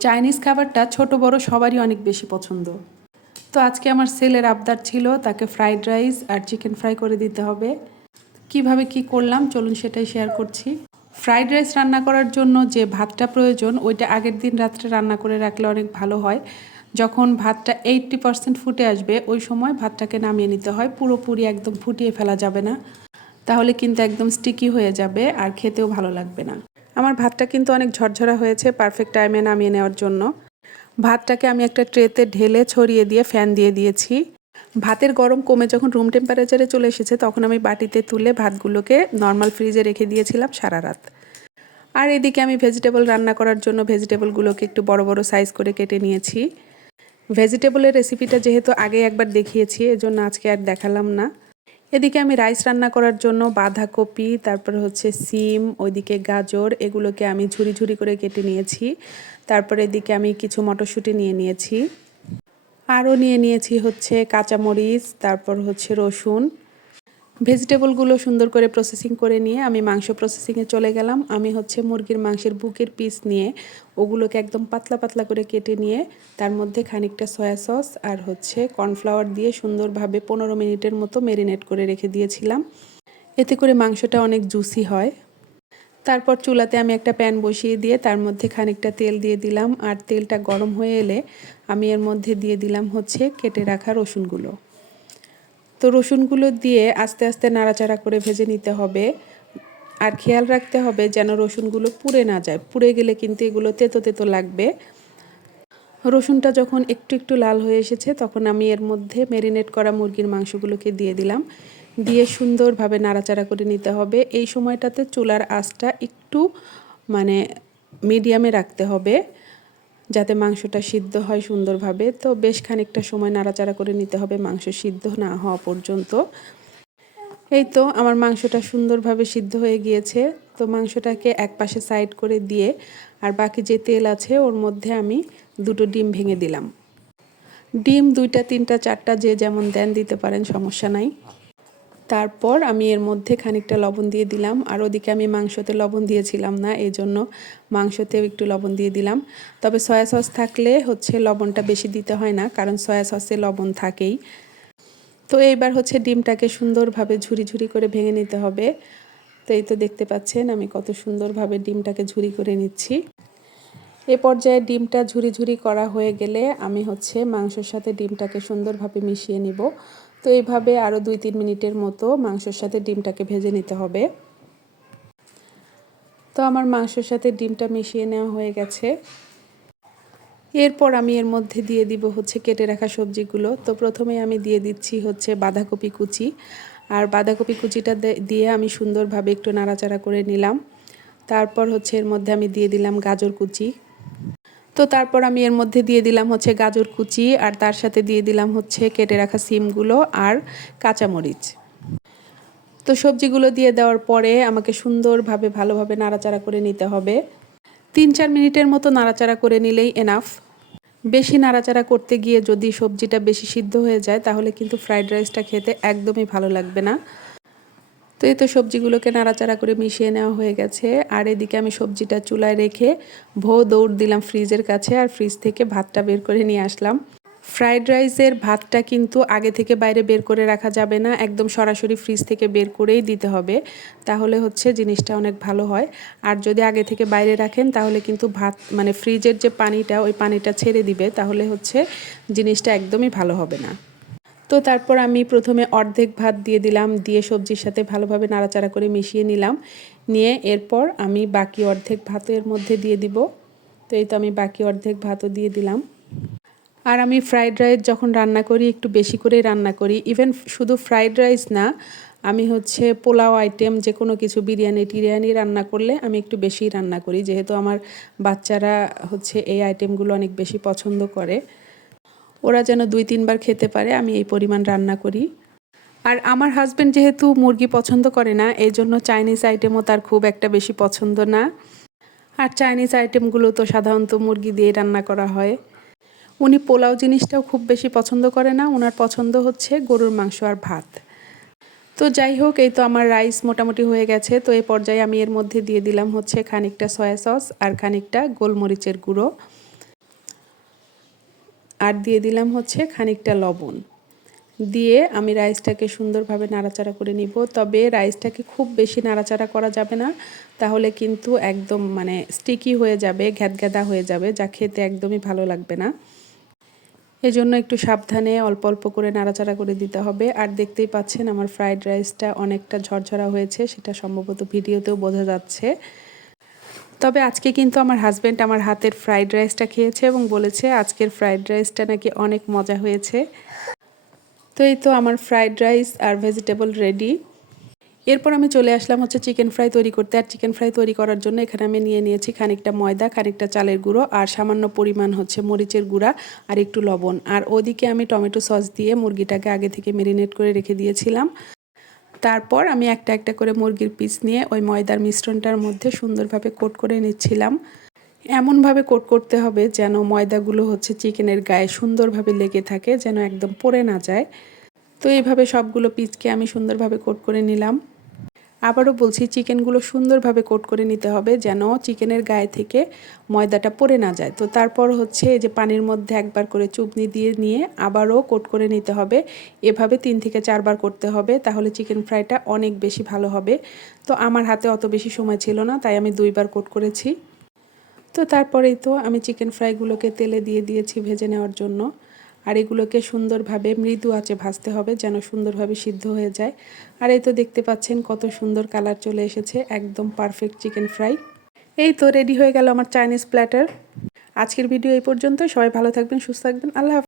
Chinese খাবারটা ছোট বড় সবারই অনেক বেশি পছন্দ। তো আজকে আমার ছেলের আবদার ছিল তাকে ফ্রাইড রাইস আর চিকেন ফ্রাই করে দিতে হবে। কিভাবে কি করলাম চলুন সেটাই শেয়ার করছি। ফ্রাইড রাইস রান্না করার জন্য যে ভাতটা প্রয়োজন ওইটা আগের দিন রাত্রে রান্না করে রাখলে অনেক ভালো হয়। যখন ভাতটা 80% ফুটে আসবে ওই সময় ভাতটাকে নামিয়ে নিতে হয়, পুরোপুরি একদম ফুটিয়ে ফেলা যাবে না, তাহলে কিন্তু একদম স্টিকি হয়ে যাবে আর খেতেও ভালো লাগবে না। আমার ভাতটা কিন্তু অনেক ঝরঝরা হয়েছে পারফেক্ট টাইমে নামিয়ে নেওয়ার জন্য। ভাতটাকে আমি একটা ট্রেতে ঢেলে ছড়িয়ে দিয়ে ফ্যান দিয়ে দিয়েছি। ভাতের গরম কমে যখন রুম টেম্পারেচারে চলে এসেছে তখন আমি বাটিতে তুলে ভাতগুলোকে নর্মাল ফ্রিজে রেখে দিয়েছিলাম সারা রাত। আর এদিকে আমি ভেজিটেবল রান্না করার জন্য ভেজিটেবলগুলোকে একটু বড় বড় সাইজ করে কেটে নিয়েছি। ভেজিটেবলের রেসিপিটা যেহেতু আগে একবার দেখিয়েছি এজন্য আজকে আর দেখালাম না। এদিকে আমি রাইস রান্না করার জন্য বাঁধাকপি, তারপর হচ্ছে সিম, ওইদিকে গাজর, এগুলোকে আমি ঝুরি ঝুরি করে কেটে নিয়েছি। তারপরে এদিকে আমি কিছু মটরশুঁটি নিয়ে নিয়েছি, আরও নিয়ে নিয়েছি হচ্ছে কাঁচামরিচ, তারপর হচ্ছে রসুন। ভেজিটেবলগুলো সুন্দর করে প্রসেসিং করে নিয়ে আমি মাংস প্রসেসিংয়ে চলে গেলাম। আমি হচ্ছে মুরগির মাংসের বুকের পিস নিয়ে ওগুলোকে একদম পাতলা পাতলা করে কেটে নিয়ে তার মধ্যে খানিকটা সয়া সস আর হচ্ছে কর্নফ্লাওয়ার দিয়ে সুন্দরভাবে 15 মিনিটের মতো ম্যারিনেট করে রেখে দিয়েছিলাম। এতে করে মাংসটা অনেক জুসি হয়। তারপর চুলাতে আমি একটা প্যান বসিয়ে দিয়ে তার মধ্যে খানিকটা তেল দিয়ে দিলাম, আর তেলটা গরম হয়ে এলে আমি এর মধ্যে দিয়ে দিলাম হচ্ছে কেটে রাখা রসুনগুলো। তো রসুনগুলো দিয়ে আস্তে আস্তে নাড়াচাড়া করে ভেজে নিতে হবে। আর খেয়াল রাখতে হবে যেন রসুনগুলো পুড়ে না যায়, পুড়ে গেলে কিন্তু এগুলো তেতো তেতো লাগবে। রসুনটা যখন একটু একটু লাল হয়ে এসেছে তখন আমি এর মধ্যে ম্যারিনেট করা মুরগির মাংসগুলোকে দিয়ে দিলাম, দিয়ে সুন্দরভাবে নাড়াচাড়া করে নিতে হবে। এই সময়টাতে চুলার আঁচটা একটু মিডিয়ামে রাখতে হবে যাতে মাংসটা সিদ্ধ হয় সুন্দরভাবে। তো বেশ খানিকটা সময় নাড়াচাড়া করে নিতে হবে মাংস সিদ্ধ না হওয়া পর্যন্ত। এই তো আমার মাংসটা সুন্দরভাবে সিদ্ধ হয়ে গিয়েছে। তো মাংসটাকে এক পাশে সাইড করে দিয়ে আর বাকি যে তেল আছে ওর মধ্যে আমি দুটো ডিম ভেঙে দিলাম। ডিম 2টা 3টা 4টা যে যেমন দেন দিতে পারেন, সমস্যা নাই। তারপর আমি এর মধ্যে খানিকটা লবণ দিয়ে দিলাম, আর ওদিকে আমি মাংসতে লবণ দিয়েছিলাম না, এই জন্য মাংসতেও একটু লবণ দিয়ে দিলাম। তবে সয়া সস থাকলে হচ্ছে লবণটা বেশি দিতে হয় না, কারণ সয়া সসে লবণ থাকেই। তো এইবার হচ্ছে ডিমটাকে সুন্দরভাবে ঝুরি ঝুরি করে ভেঙে নিতে হবে। তো এই তো দেখতে পাচ্ছেন আমি কত সুন্দরভাবে ডিমটাকে ঝুরি করে নিচ্ছি। এ পর্যায়ে ডিমটা ঝুরি ঝুরি করা হয়ে গেলে আমি হচ্ছে মাংসের সাথে ডিমটাকে সুন্দরভাবে মিশিয়ে নিব। তো এইভাবে আরও 2-3 মিনিটের মতো মাংসের সাথে ডিমটাকে ভেজে নিতে হবে। তো আমার মাংসের সাথে ডিমটা মিশিয়ে নেওয়া হয়ে গেছে। এরপর আমি এর মধ্যে দিয়ে দিব হচ্ছে কেটে রাখা সবজিগুলো। তো প্রথমে আমি দিয়ে দিচ্ছি হচ্ছে বাঁধাকপি কুচি, আর বাঁধাকপি কুচিটা দিয়ে আমি সুন্দরভাবে একটু নাড়াচাড়া করে নিলাম। তারপর হচ্ছে এর মধ্যে আমি দিয়ে দিলাম গাজর কুচি। তো তারপর আমি এর মধ্যে দিয়ে দিলাম হচ্ছে গাজর কুচি, আর তার সাথে দিয়ে দিলাম হচ্ছে কেটে রাখা সিমগুলো আর কাঁচামরিচ। তো সবজিগুলো দিয়ে দেওয়ার পরে আমাকে সুন্দরভাবে ভালোভাবে নাড়াচাড়া করে নিতে হবে। 3-4 মিনিটের মতো নাড়াচাড়া করে নিলেই এনাফ। বেশি নাড়াচাড়া করতে গিয়ে যদি সবজিটা বেশি সিদ্ধ হয়ে যায় তাহলে কিন্তু ফ্রাইড রাইসটা খেতে একদমই ভালো লাগবে না। তো এই তো সবজিগুলোকে নাড়াচাড়া করে মিশিয়ে নেওয়া হয়ে গেছে। আর এদিকে আমি সবজিটা চুলায় রেখে দৌড় দিলাম ফ্রিজের কাছে, আর ফ্রিজ থেকে ভাতটা বের করে নিয়ে আসলাম। ফ্রাইড রাইসের ভাতটা কিন্তু আগে থেকে বাইরে বের করে রাখা যাবে না, একদম সরাসরি ফ্রিজ থেকে বের করেই দিতে হবে, তাহলে হচ্ছে জিনিসটা অনেক ভালো হয়। আর যদি আগে থেকে বাইরে রাখেন তাহলে কিন্তু ভাত ফ্রিজের যে পানিটা ওই পানিটা ছেড়ে দিবে, তাহলে হচ্ছে জিনিসটা একদমই ভালো হবে না। তো তারপর আমি প্রথমে অর্ধেক ভাত দিয়ে দিলাম, দিয়ে সবজির সাথে ভালোভাবে নাড়াচাড়া করে মিশিয়ে নিলাম, নিয়ে এরপর আমি বাকি অর্ধেক ভাতও এর মধ্যে দিয়ে দিব। তো এই তো আমি বাকি অর্ধেক ভাতও দিয়ে দিলাম। আর আমি ফ্রাইড রাইস যখন রান্না করি একটু বেশি করেই রান্না করি। ইভেন শুধু ফ্রাইড রাইস না, আমি হচ্ছে পোলাও আইটেম যে কোনো কিছু বিরিয়ানি টিরিয়ানি রান্না করলে আমি একটু বেশিই রান্না করি, যেহেতু আমার বাচ্চারা হচ্ছে এই আইটেমগুলো অনেক বেশি পছন্দ করে। ওরা যেন 2-3 বার খেতে পারে আমি এই পরিমাণ রান্না করি। আর আমার হাজব্যান্ড যেহেতু মুরগি পছন্দ করে না, এই জন্য চাইনিজ আইটেমও তার খুব একটা বেশি পছন্দ না। আর চাইনিজ আইটেমগুলো তো সাধারণত মুরগি দিয়ে রান্না করা হয়। উনি পোলাও জিনিসটাও খুব বেশি পছন্দ করে না, ওনার পছন্দ হচ্ছে গরুর মাংস আর ভাত। তো যাই হোক, এই তো আমার রাইস মোটামুটি হয়ে গেছে। তো এই পর্যায়ে আমি এর মধ্যে দিয়ে দিলাম হচ্ছে খানিকটা সয়া সস আর খানিকটা গোলমরিচের গুঁড়ো। আর দিয়ে দিলাম হচ্ছে খানিকটা লবণ। দিয়ে আমি রাইসটাকে সুন্দরভাবে নাড়াচাড়া করে নিব। তবে রাইসটাকে খুব বেশি নাড়াচাড়া করা যাবে না, তাহলে কিন্তু একদম মানে স্টিকি হয়ে যাবে, ঘ্যাদঘ্যাদা হয়ে যাবে, যা খেতে একদমই ভালো লাগবে না। এজন্য একটু সাবধানে অল্প অল্প করে নাড়াচাড়া করে দিতে হবে। আর দেখতেই পাচ্ছেন আমার ফ্রাইড রাইসটা অনেকটা ঝরঝরা হয়েছে, সেটা সম্ভবত ভিডিওতেও বোঝা যাচ্ছে। তবে আজকে কিন্তু আমার হাজব্যান্ড আমার হাতের ফ্রাইড রাইসটা খেয়েছে এবং বলেছে আজকের ফ্রাইড রাইসটা নাকি অনেক মজা হয়েছে। তো এই তো আমার ফ্রাইড রাইস আর ভেজিটেবল রেডি। এরপর আমি চলে আসলাম হচ্ছে চিকেন ফ্রাই তৈরি করতে। আর চিকেন ফ্রাই তৈরি করার জন্য এখানে আমি নিয়ে নিয়েছি খানিকটা ময়দা, খানিকটা চালের গুঁড়ো আর সামান্য পরিমাণ হচ্ছে মরিচের গুঁড়া আর একটু লবণ। আর ওদিকে আমি টমেটো সস দিয়ে মুরগিটাকে আগে থেকে মেরিনেট করে রেখে দিয়েছিলাম। তারপর আমি একটা একটা করে মুরগির পিস নিয়ে ওই ময়দার মিশ্রণটার মধ্যে সুন্দরভাবে কোট করে নিচ্ছিলাম। এমনভাবে কোট করতে হবে যেন ময়দাগুলো হচ্ছে চিকেনের গায়ে সুন্দরভাবে লেগে থাকে, যেন একদম পড়ে না যায়। তো এইভাবে সবগুলো পিসকে আমি সুন্দরভাবে কোট করে নিলাম। আবারও বলছি, চিকেনগুলো সুন্দরভাবে কোট করে নিতে হবে যেন চিকেনের গায়ে থেকে ময়দাটা পড়ে না যায়। তো তারপর হচ্ছে এই যে পানির মধ্যে একবার করে চুবনি দিয়ে নিয়ে আবারও কোট করে নিতে হবে। এভাবে 3 থেকে 4 বার করতে হবে, তাহলে চিকেন ফ্রাইটা অনেক বেশি ভালো হবে। তো আমার হাতে অত বেশি সময় ছিল না, তাই আমি 2 বার কোট করেছি। তো তারপরেই তো আমি চিকেন ফ্রাইগুলোকে তেলে দিয়ে দিয়েছি ভেজে নেওয়ার জন্য। আর এগুলোকে সুন্দরভাবে মৃদু আঁচে ভাজতে হবে যেন সুন্দরভাবে সিদ্ধ হয়ে যায়। আর এই তো দেখতে পাচ্ছেন কত সুন্দর কালার চলে এসেছে, একদম পারফেক্ট চিকেন ফ্রাই। এই তো রেডি হয়ে গেল আমার চাইনিজ প্ল্যাটার। আজকের ভিডিও এই পর্যন্ত। সবাই ভালো থাকবেন, সুস্থ থাকবেন। আল্লাহ হাফেজ।